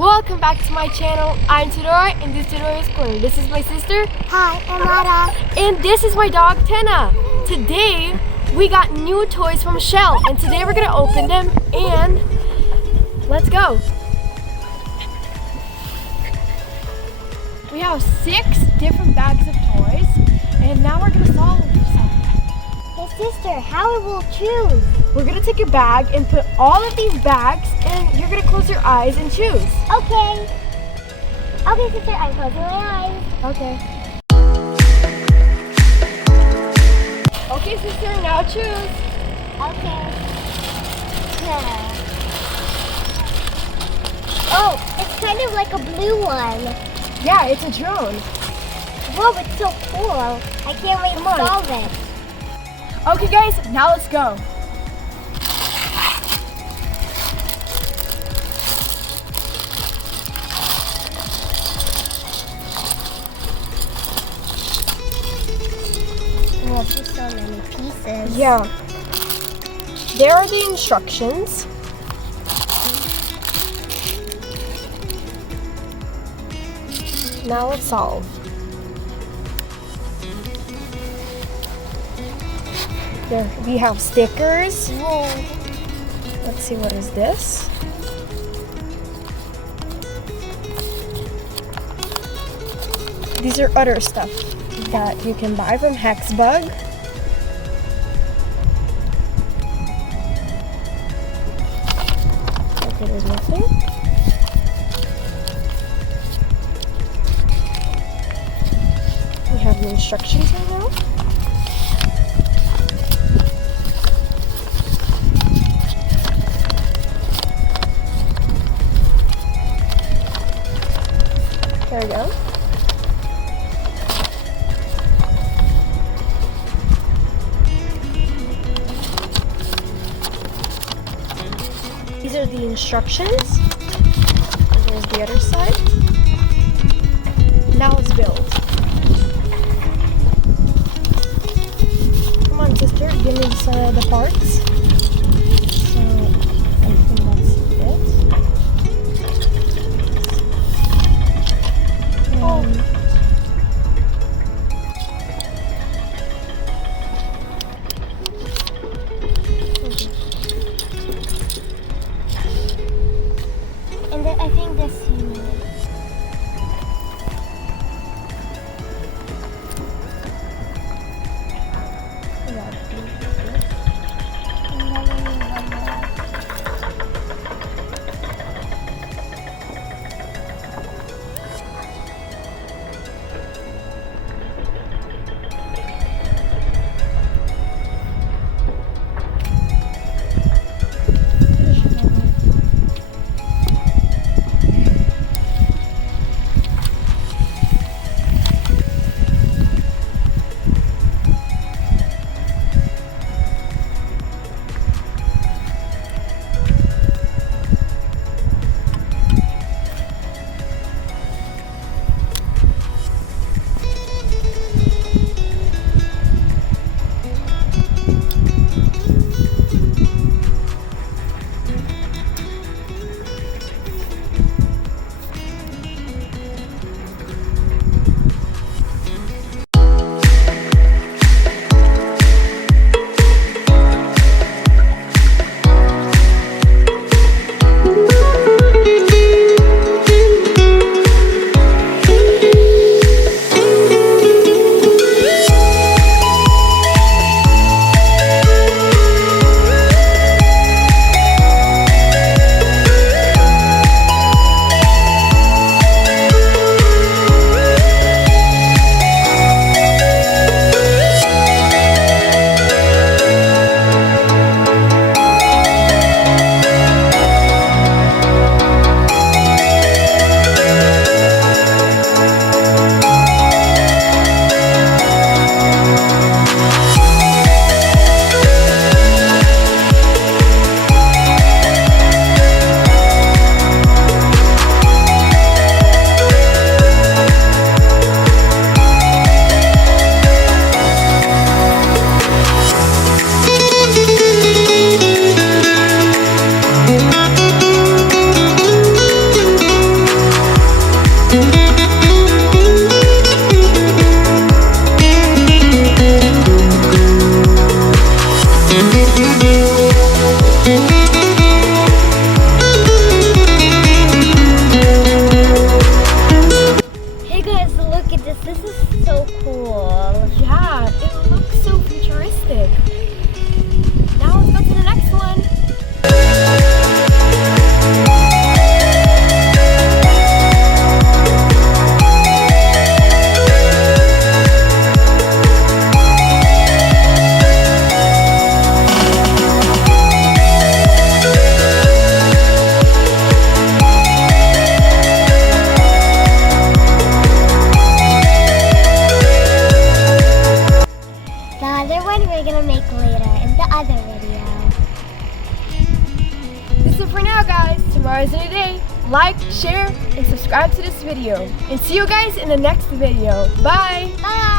welcome back to my channel. I'm Tudor and this is Tudor's Corner. This is my sister. Hi, I'm Lada. And this is my dog Tenna. Today we got new toys from Shell and today we're gonna open them and let's go. We have 6 different bags of toys and now we're gonna solve some. Hey sister, how will choose? We're gonna take a bag and put all of these bags and you're gonna close your eyes and choose. Okay. Okay sister, I'm closing my eyes. Okay. Okay sister, now choose. Okay. Oh, it's kind of like a blue one. Yeah, it's a drone. Whoa, it's so cool. I can't wait to solve it. Okay guys, now let's go. Oh, there's so many pieces. Yeah. There are the instructions. Now let's solve. There, we have stickers. Whoa. Let's see, what is this? These are other stuff that you can buy from Hexbug. Okay, there's nothing. We have the instructions right now. There we go. These are the instructions. And there's the other side. Now let's build. Come on, sister, give me some of the parts. So, I think that's it. And then I think this you need. this is so cool. Yeah, it looks so futuristic. Now let's go to the next one. The other one we're gonna make later in the other video. This is it for now, guys. Tomorrow's a new day. Like, share, and subscribe to this video. And see you guys in the next video. Bye! Bye!